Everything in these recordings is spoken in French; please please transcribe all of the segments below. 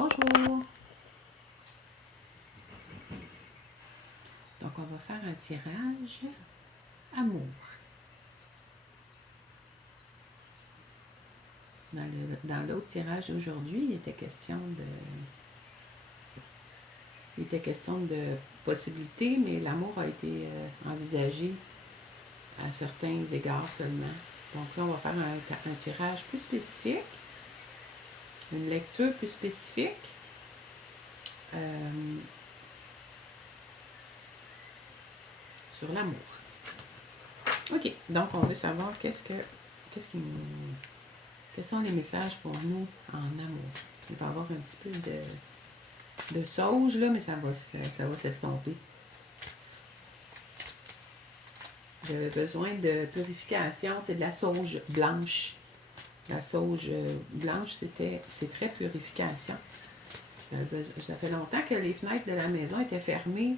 Bonjour! Donc, on va faire un tirage amour. Dans l'autre tirage d'aujourd'hui, il était question de possibilités, mais l'amour a été envisagé à certains égards seulement. Donc là, on va faire un tirage plus spécifique, une lecture plus spécifique. Sur l'amour. OK, donc on veut savoir quels sont les messages pour nous en amour. Il va y avoir un petit peu de sauge, là, mais ça va s'estomper. J'avais besoin de purification, c'est de la sauge blanche. La sauge blanche, c'est très purification. Ça fait longtemps que les fenêtres de la maison étaient fermées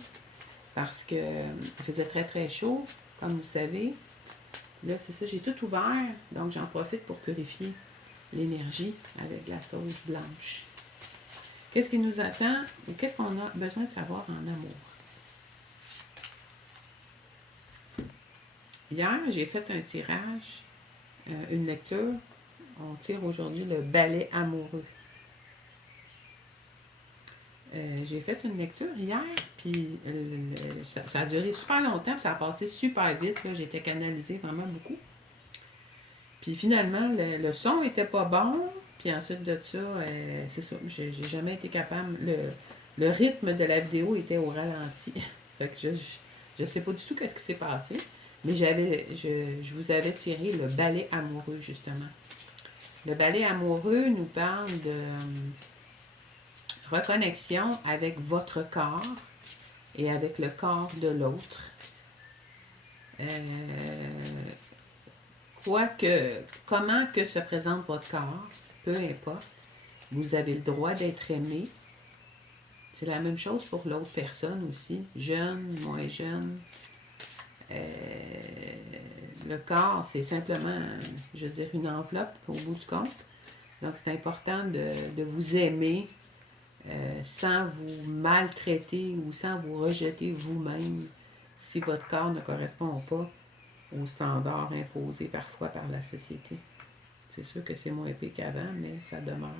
parce que il faisait très très chaud, comme vous savez. Là, c'est ça, j'ai tout ouvert, donc j'en profite pour purifier l'énergie avec la sauge blanche. Qu'est-ce qui nous attend et qu'est-ce qu'on a besoin de savoir en amour? Hier, j'ai fait un tirage, une lecture. On tire aujourd'hui le balai amoureux. J'ai fait une lecture hier, puis ça a duré super longtemps, puis ça a passé super vite. J'étais canalisée vraiment beaucoup. Puis finalement, le son était pas bon. Puis ensuite de ça, c'est ça, j'ai jamais été capable. Le rythme de la vidéo était au ralenti. Fait que je sais pas du tout qu'est-ce qui s'est passé. Mais je vous avais tiré le balai amoureux, justement. Le balai amoureux nous parle de reconnexion avec votre corps et avec le corps de l'autre. Comment que se présente votre corps, peu importe, vous avez le droit d'être aimé. C'est la même chose pour l'autre personne aussi, jeune, moins jeune. Le corps, c'est simplement, je veux dire, une enveloppe au bout du compte. Donc, c'est important de vous aimer sans vous maltraiter ou sans vous rejeter vous-même si votre corps ne correspond pas aux standards imposés parfois par la société. C'est sûr que c'est moins épais qu'avant, mais ça demeure.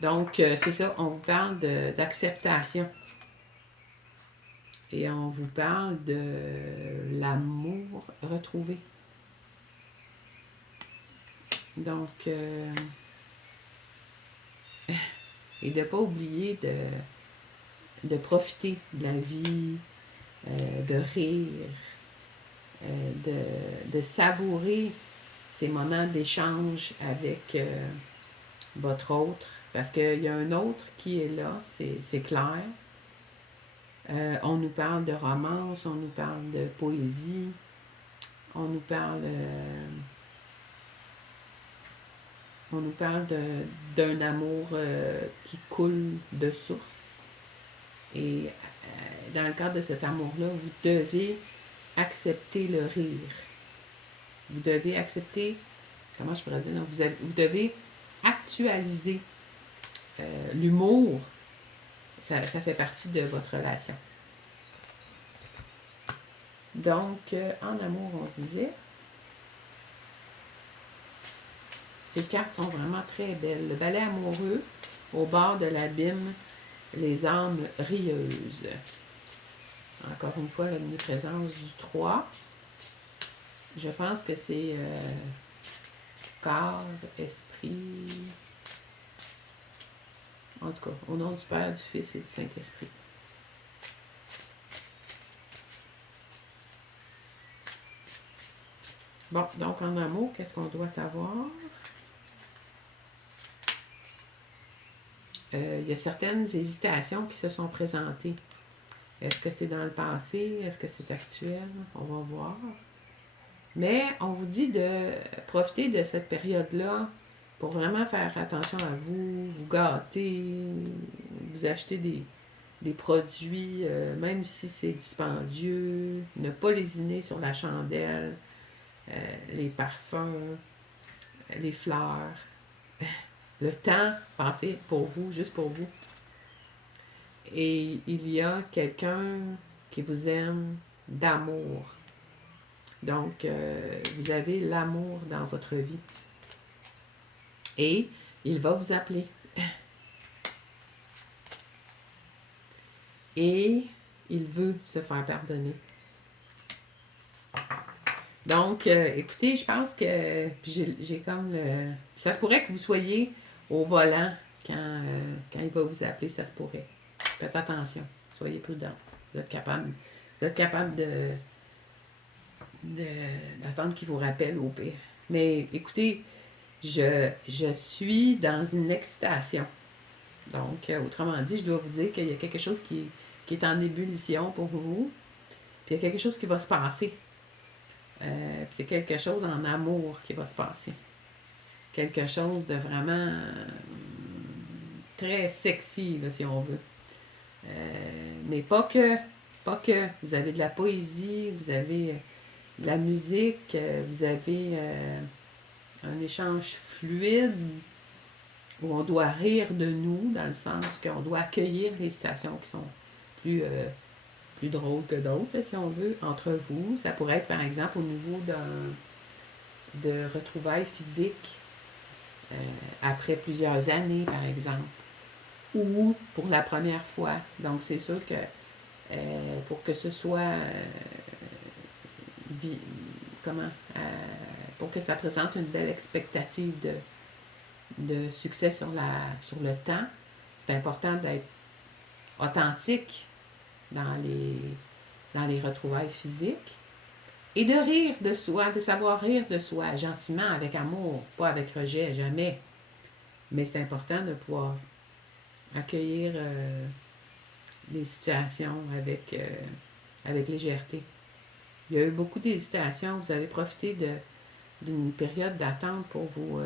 Donc, c'est ça, on vous parle d'acceptation. Et on vous parle de l'amour retrouvé. Donc, et de ne pas oublier de profiter de la vie, de rire, de savourer ces moments d'échange avec votre autre. Parce qu'il y a un autre qui est là, c'est clair. On nous parle de romance, on nous parle de poésie, on nous parle d'un amour qui coule de source. Et dans le cadre de cet amour-là, vous devez accepter le rire. Vous devez accepter, comment je pourrais dire, non, vous devez actualiser l'humour. Ça fait partie de votre relation. Donc, en amour, on disait, ces cartes sont vraiment très belles. Le balai amoureux, au bord de l'abîme, les âmes rieuses. Encore une fois, l'omniprésence du 3. Je pense que c'est corps, esprit. En tout cas, au nom du Père, du Fils et du Saint-Esprit. Bon, donc en amour, qu'est-ce qu'on doit savoir? Il y a certaines hésitations qui se sont présentées. Est-ce que c'est dans le passé? Est-ce que c'est actuel? On va voir. Mais on vous dit de profiter de cette période-là pour vraiment faire attention à vous, vous gâter, vous acheter des produits, même si c'est dispendieux, ne pas lésiner sur la chandelle, les parfums, les fleurs. le temps passé pour vous, juste pour vous. Et il y a quelqu'un qui vous aime d'amour. Donc, vous avez l'amour dans votre vie. Et il va vous appeler. Et il veut se faire pardonner. Donc, écoutez, je pense que j'ai comme le... Ça se pourrait que vous soyez au volant quand il va vous appeler, ça se pourrait. Faites attention, soyez prudent. Vous êtes capable d'attendre qu'il vous rappelle au pire. Mais écoutez, je suis dans une excitation. Donc, autrement dit, je dois vous dire qu'il y a quelque chose qui est en ébullition pour vous. Puis il y a quelque chose qui va se passer. C'est quelque chose en amour qui va se passer. Quelque chose de vraiment très sexy, là, si on veut. Mais pas que. Vous avez de la poésie, vous avez de la musique, vous avez un échange fluide où on doit rire de nous, dans le sens qu'on doit accueillir les situations qui sont plus drôles que d'autres, si on veut, entre vous. Ça pourrait être, par exemple, au niveau de retrouvailles physiques après plusieurs années, par exemple, ou pour la première fois. Donc, c'est sûr que pour que ce soit comment pour que ça présente une belle expectative de succès sur le temps, c'est important d'être authentique dans les retrouvailles physiques et de rire de soi, de savoir rire de soi gentiment, avec amour, pas avec rejet, jamais. Mais c'est important de pouvoir accueillir les situations avec légèreté. Il y a eu beaucoup d'hésitations. Vous avez profité d'une période d'attente pour vous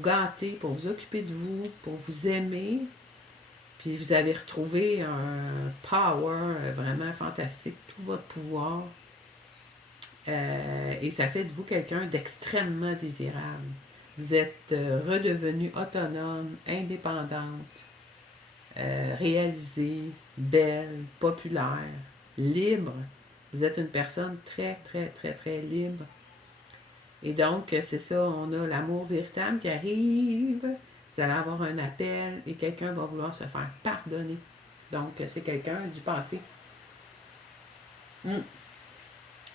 gâter, pour vous occuper de vous, pour vous aimer. Puis vous avez retrouvé un power vraiment fantastique, tout votre pouvoir. Et ça fait de vous quelqu'un d'extrêmement désirable. Vous êtes redevenu autonome, indépendante, réalisée, belle, populaire, libre. Vous êtes une personne très, très, très, très libre. Et donc, c'est ça, on a l'amour véritable qui arrive. Vous allez avoir un appel et quelqu'un va vouloir se faire pardonner. Donc, c'est quelqu'un du passé.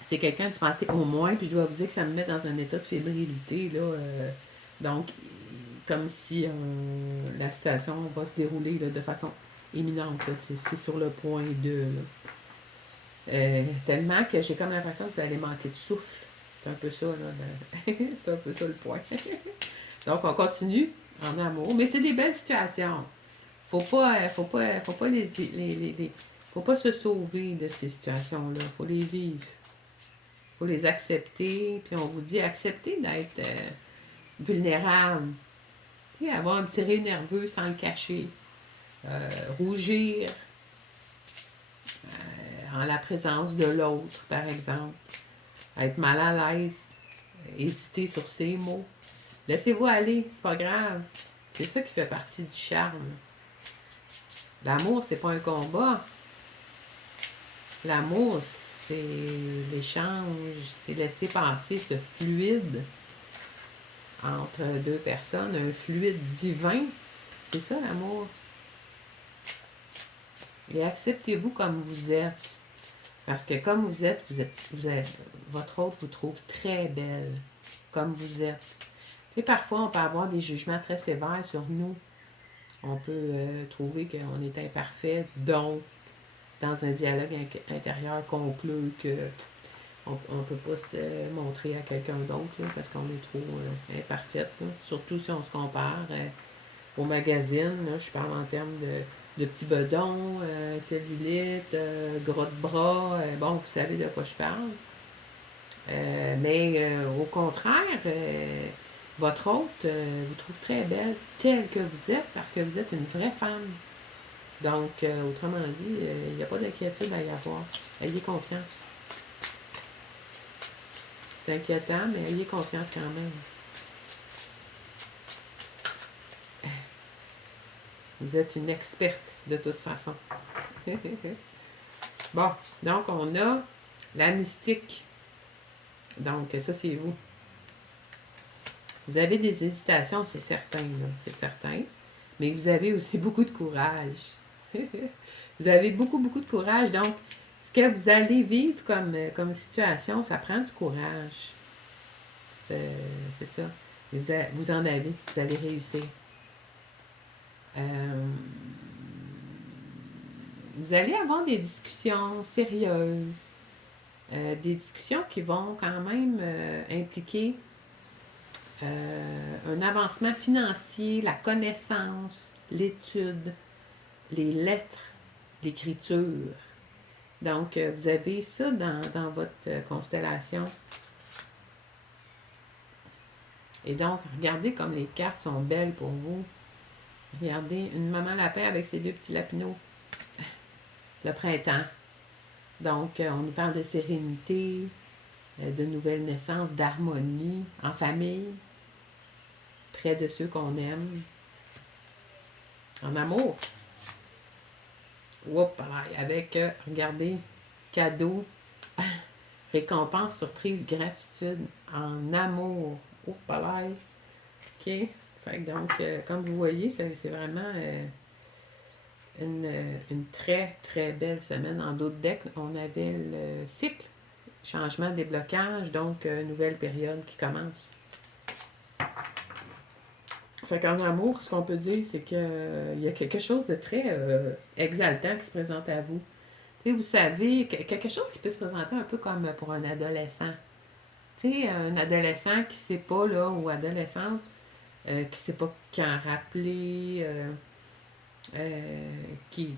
C'est quelqu'un du passé au moins, puis je dois vous dire que ça me met dans un état de fébrilité, là. Donc, comme si la situation va se dérouler là, de façon imminente. C'est sur le point de... tellement que j'ai comme l'impression que vous allez manquer de souffle. C'est un peu ça, là. C'est un peu ça le point. Donc, on continue en amour. Mais c'est des belles situations. Faut pas faut pas se sauver de ces situations-là. Faut les vivre. Faut les accepter. Puis on vous dit, accepter d'être vulnérable. Tu sais, avoir un petit rire nerveux sans le cacher. Rougir en la présence de l'autre, par exemple. Être mal à l'aise. Hésiter sur ses mots. Laissez-vous aller, c'est pas grave. C'est ça qui fait partie du charme. L'amour, c'est pas un combat. L'amour, c'est l'échange, c'est laisser passer ce fluide entre deux personnes, un fluide divin. C'est ça l'amour. Et acceptez-vous comme vous êtes. Parce que comme vous êtes, votre autre vous trouve très belle. Comme vous êtes. Et parfois, on peut avoir des jugements très sévères sur nous. On peut trouver qu'on est imparfait, donc, dans un dialogue intérieur conclu, qu'on ne peut pas se montrer à quelqu'un d'autre parce qu'on est trop imparfaite. Surtout si on se compare au magazine. Là, je parle en termes de petits bedons, cellulite, gros de bras. Bon, vous savez de quoi je parle. Mais au contraire, votre hôte vous trouve très belle telle que vous êtes parce que vous êtes une vraie femme. Donc, autrement dit, il n'y a pas d'inquiétude à y avoir. Ayez confiance. C'est inquiétant, mais ayez confiance quand même. Vous êtes une experte de toute façon. Bon, donc on a la mystique. Donc, ça, c'est vous. Vous avez des hésitations, c'est certain, là, c'est certain. Mais vous avez aussi beaucoup de courage. Vous avez beaucoup, beaucoup de courage. Donc, ce que vous allez vivre comme situation, ça prend du courage. C'est ça. Vous en avez. Vous allez réussir. Vous allez avoir des discussions sérieuses. Des discussions qui vont quand même impliquer un avancement financier, la connaissance, l'étude, les lettres, l'écriture. Donc, vous avez ça dans votre constellation. Et donc, regardez comme les cartes sont belles pour vous. Regardez une maman lapin avec ses deux petits lapinaux. Le printemps. Donc, on nous parle de sérénité, de nouvelles naissances, d'harmonie en famille, près de ceux qu'on aime, en amour. Oups, avec, regardez, cadeau, récompense, surprise, gratitude, en amour. Oups, OK. Fait que donc, comme vous voyez, c'est vraiment une très, très belle semaine. En d'autres decks, on avait le cycle, changement, déblocage, donc nouvelle période qui commence. Fait qu'en amour, ce qu'on peut dire, c'est qu'il y a quelque chose de très exaltant qui se présente à vous. Tu sais, vous savez, quelque chose qui peut se présenter un peu comme pour un adolescent. Tu sais, un adolescent qui ne sait pas, là, ou adolescente, qui ne sait pas quand rappeler, qui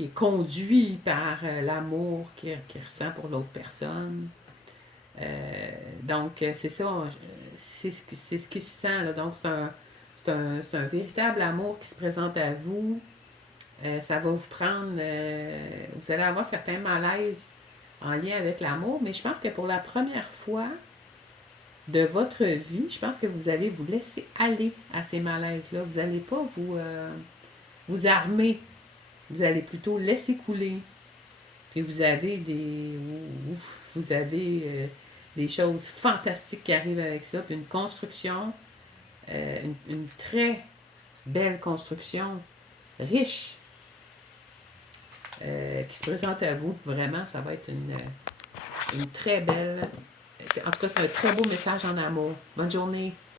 est conduit par l'amour qu'il ressent pour l'autre personne. Donc, c'est ça, c'est ce qui se sent. Là. Donc, c'est un véritable amour qui se présente à vous. Ça va vous prendre... vous allez avoir certains malaises en lien avec l'amour, mais je pense que pour la première fois de votre vie, je pense que vous allez vous laisser aller à ces malaises-là. Vous n'allez pas vous armer. Vous allez plutôt laisser couler. Puis vous avez des choses fantastiques qui arrivent avec ça. Puis une construction, une très belle construction, riche, qui se présente à vous. Vraiment, ça va être une très belle... En tout cas, c'est un très beau message en amour. Bonne journée.